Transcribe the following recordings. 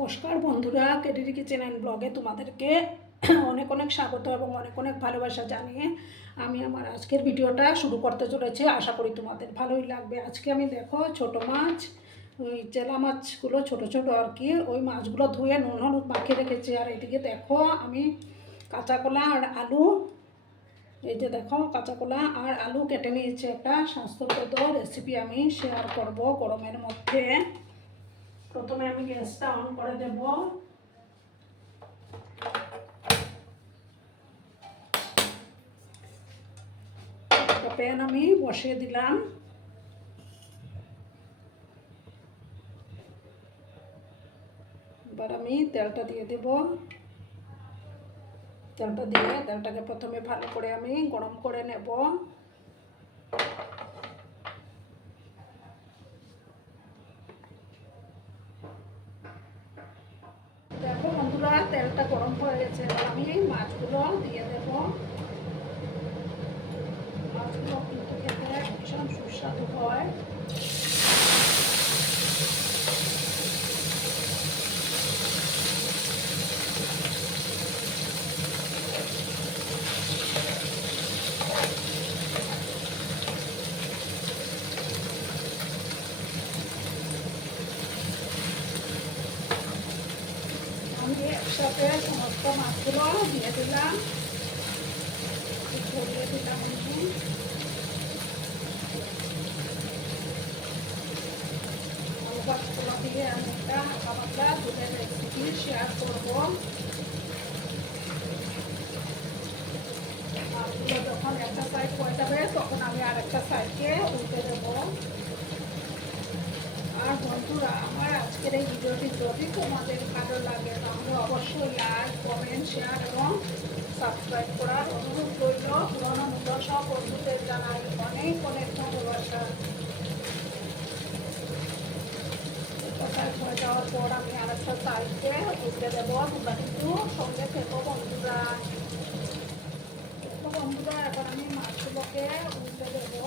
নমস্কার বন্ধুরা, KDD kitchen and ব্লগে তোমাদেরকে অনেক অনেক স্বাগত এবং অনেক অনেক ভালোবাসা জানিয়ে আমি আমার আজকের ভিডিওটা শুরু করতে চলেছি। আশা করি তোমাদের ভালোই লাগবে। আজকে আমি দেখো ছোট মাছ, ওই চেলা মাছগুলো ছোট ছোট আর কি, ওই মাছগুলো ধুয়ে নুন হলুদ মাখিয়ে রেখেছি। আর এদিকে দেখো আমি কাঁচা কলা আর আলু, এই যে দেখো কাঁচা কলা আর আলু কেটে নিয়েছি। একটা স্বাস্থ্যপ্রদ রেসিপি আমি শেয়ার করব গরমের মধ্যে। প্রথমে আমি গ্যাসটা অন করে দেব। একটা প্যান আমি বসিয়ে দিলাম। এবার আমি তেলটা দিয়ে দেব। তেলটা দিয়ে তেলটাকে প্রথমে ভালো করে আমি গরম করে নেব। দেখো বন্ধুরা, তেলটা গরম হয়ে গেছে। এবার আমি মাছগুলো দিয়ে দেব। মাছগুলো কিন্তু খেতে ভীষণ সুস্বাদু হয়। আমি একসাথে সমস্ত মাছগুলো দিয়ে দিলাম, ধরিয়ে দিলাম। মাছগুলো দিয়ে আমি একটা হালকা পাতলা দুধের রেসিপি শেয়ার করবো। মাছগুলো যখন একটা সাইড হয়ে যাবে তখন আমি আরেকটা সাইডকে উল্টে দেবো। আর বন্ধুরা, আমার আজকের এই ভিডিওটি যদি তোমাদের ভালো লাগে তাহলে অবশ্যই লাইক, কমেন্ট, শেয়ার এবং সাবস্ক্রাইব করার অনুরোধ রইল। পুরোনো নতুন সব বন্ধুদের জানাই অনেক অনেক ভালোবাসা। সাইড হয়ে যাওয়ার পর আমি আরেকটা সাইডকে উল্টে দেবো। তোমরা কিন্তু সঙ্গে থেকো বন্ধুরা। বন্ধুরা, এবার আমি মাছগুলোকে উল্টে দেবো।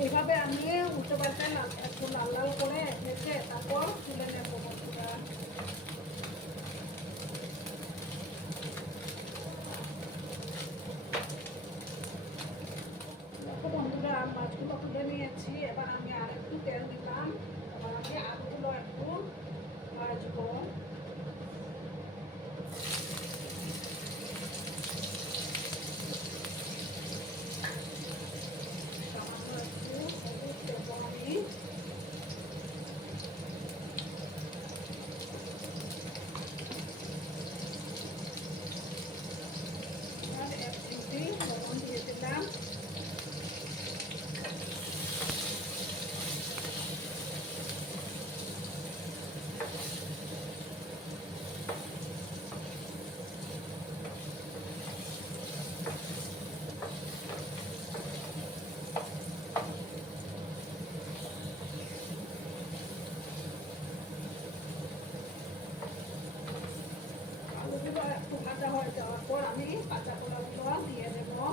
এইভাবে আমি উল্টো পাল্টে একটু লাল লাল করে ভেজে তারপর তুলে নেব বন্ধুরা। দেখো বন্ধুরা, মাছগুলো তুলে নিয়েছি। এবার আমি আর একটু তেল দিলাম। এবার আমি আলুগুলো একটু ভাজবো। সামান্য একটু হলুদ দেবো আমি। আর এক চিমটি লবণ দিয়ে দিলাম। আলুগুলো একটু ভাজা হয়ে যাওয়ার পর আমি কাঁচা কলাগুলো দিয়ে দেবো।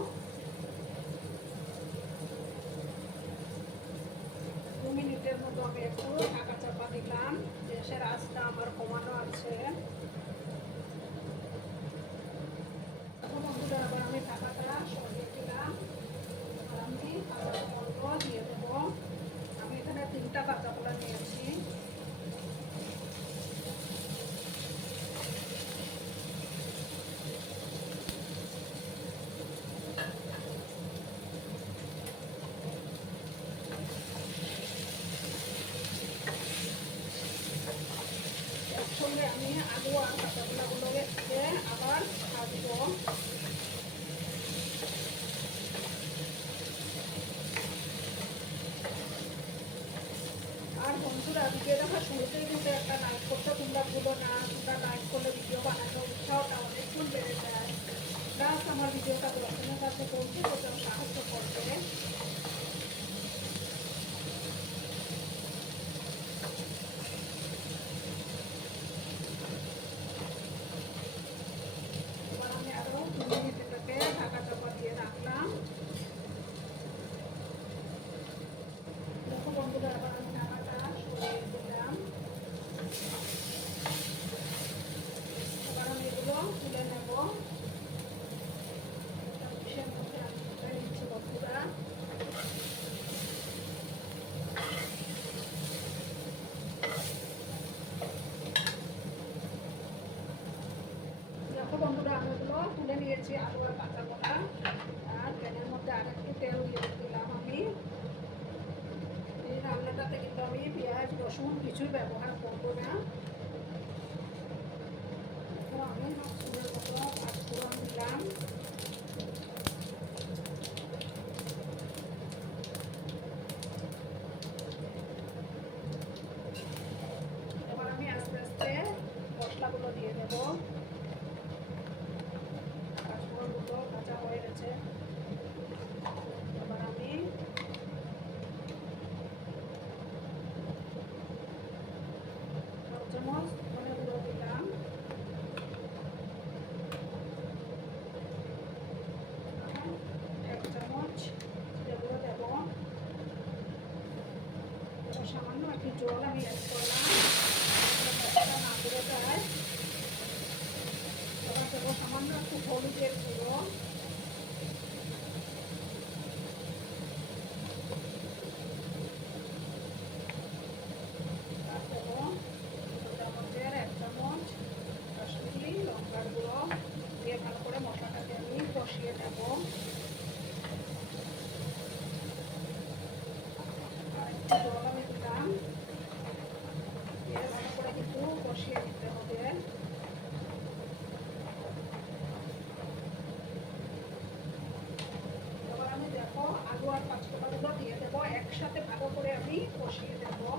2 মিনিটের মতো আমি একটু ঢাকা চাপা দিলাম। গ্যাসের আঁচটা আমার কমানো আছে। বন্ধুরা, আবার আমি ঢাকাটা সরিয়ে দিলাম। আর আমি কাঁচা কলাগুলো দিয়ে দেবো। আমি এখানে 3টা কাঁচা কলা নিয়েছি। একসঙ্গে আমি আলু আর কাঁচা কলাগুলোকে আবার ভাজবো। আর বন্ধুরা, ভিডিও দেখা শুরুতেই কিন্তু একটা লাইক করতে তোমরা ভুলো না। তোমরা লাইক ভিডিওটা 10 জনের কাছে পৌঁছে যেতে সাহায্য করবে। এবার আমি আরও 2 মিনিট এটাকে ঢাকা চাপা দিয়ে রাখলাম। দেখো বন্ধুরা, এবার আমি ঢাকাটা সরিয়ে দিলাম। এবার আমি এগুলো তুলে নেব। ডিশের মধ্যে আমি তুলে নিচ্ছি বন্ধুরা। দেখো বন্ধুরা, আমি এগুলো তুলে নিয়েছি, আলু আর কাঁচা কলা। আর প্যানের মধ্যে আরেকটু তেল দিয়ে দিলাম আমি। এই রান্নাটাতে কিন্তু আমি পেঁয়াজ রসুন কিছুই ব্যবহার করবো না। আমি মাছগুলোর মতো পাঁচফোড়ন দিলাম। এবার আমি আস্তে আস্তে মশলাগুলো দিয়ে দেবো। পাঁচফোড়নগুলো ভাজা হয়ে গেছে। এবার আমি চামচ ধনে গুঁড়ো দিলাম। এক চামচ জিরে গুঁড়ো দেবো। সামান্য একটু জল আমি অ্যাড করলাম না করে যায়। এবার দেবো সামান্য একটু হলুদের গুঁড়ো। আর দেবো চামচের 1 চামচ কাশ্মীরি লঙ্কার গুঁড়ো দিয়ে ভালো করে মশলাটাকে আমি কষিয়ে দেবো। আর একটু জল আমি দিলাম। দিয়ে ভালো করে কিন্তু কষিয়ে নিতে হবে। এবার আমি দেখো আলু আর কাঁচকলাগুলো দিয়ে দেবো, একসাথে ভালো করে আমি কষিয়ে দেবো।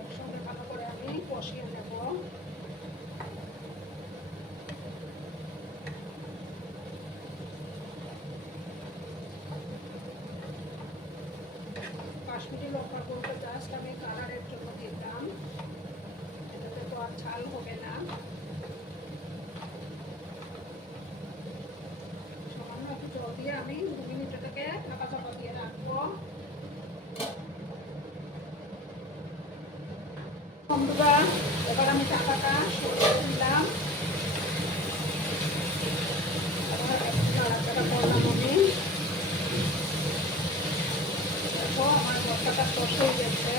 একসঙ্গে ভালো করে আমি কষিয়ে নেব। কাশ্মীরি লঙ্কা গুঁড়োটা জাস্ট আমি কালারের জন্য দিলাম, এটাতে তো আর ঝাল হবে না। সামান্য একটু জল দিয়ে আমি 2 মিনিট এটাকে ঢাকা চাপা দিয়ে রাখবো। বন্ধুরা, এবার আমি ঢাকাটা সরিয়ে দিলাম। এবার নাড়াচাড়া করলাম আমি। দেখো আমার মশলাটা কষ হয়ে গেছে।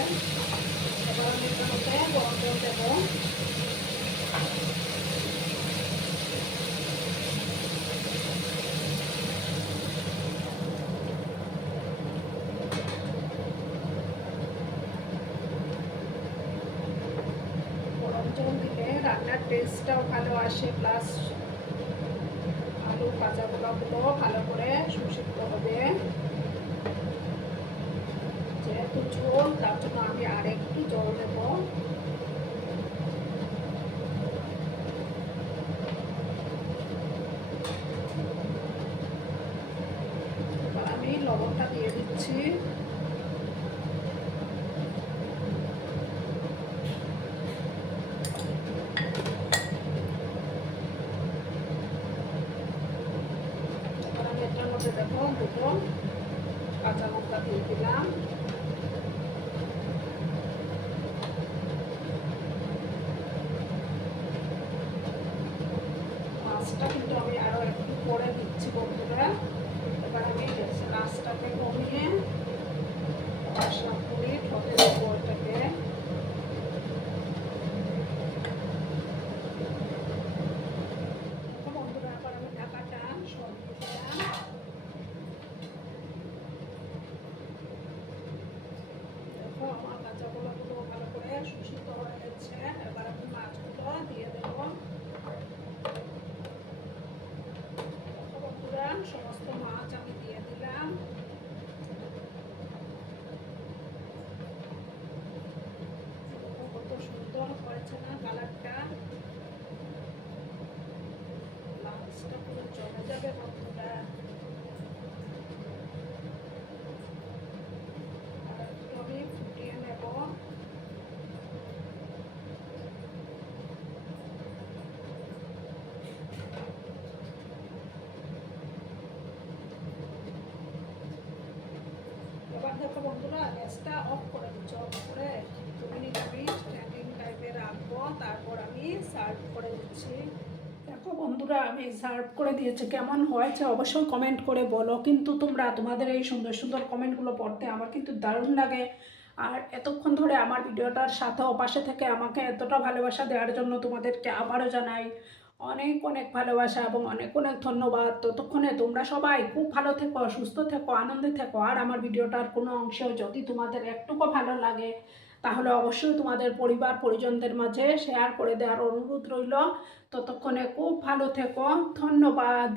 এবার আমি এটার মধ্যে গরম জল দেবো। গরম জল দিলে রান্নার টেস্টটাও ভালো আসে, প্লাস আলু কাঁচা কলাগুলো ভালো করে সুসিদ্ধ হবে। যেহেতু ঝোল, তার জন্য আমি আরেকটু জল দেব। এবার আমি লবণটা দিয়ে দিচ্ছি। এবার আমি এটার মধ্যে দেখো 2টো কাঁচা লঙ্কা দিয়ে দিলাম। যাচ্ছে না কালারটা, লাঞ্চটা পুরো চলে যাবে বন্ধুরা। আর একটু আমি ফুটিয়ে নেব। এবার দেখো বন্ধুরা, গ্যাসটা অফ করে দিচ্ছি। অফ করে 2 মিনিট আমি স্ট্যান্ডিং টাইপে রাখবো, তারপর আমি সার্ভ করে দিচ্ছি। দেখো বন্ধুরা, আমি সার্ভ করে দিয়েছি। কেমন হয়েছে অবশ্যই কমেন্ট করে বলো, কিন্তু তোমরা তোমাদের এই সুন্দর সুন্দর কমেন্টগুলো পড়তে আমার কিন্তু দারুণ লাগে। আর এতক্ষণ ধরে আমার ভিডিওটার সাথে পাশে থেকে আমাকে এতটা ভালোবাসা দেওয়ার জন্য তোমাদেরকে আবারও জানাই অনেক অনেক ভালোবাসা এবং অনেক অনেক ধন্যবাদ। ততক্ষণে তোমরা সবাই খুব ভালো থেকো, সুস্থ থেকো, আনন্দে থেকো। আর আমার ভিডিওটার কোনো অংশেও যদি তোমাদের একটুকু ভালো লাগে তাহলে অবশ্যই তোমাদের পরিবার পরিজনদের মাঝে শেয়ার করে দেওয়ার অনুরোধ রইল। ততক্ষণে খুব ভালো থেকো, ধন্যবাদ।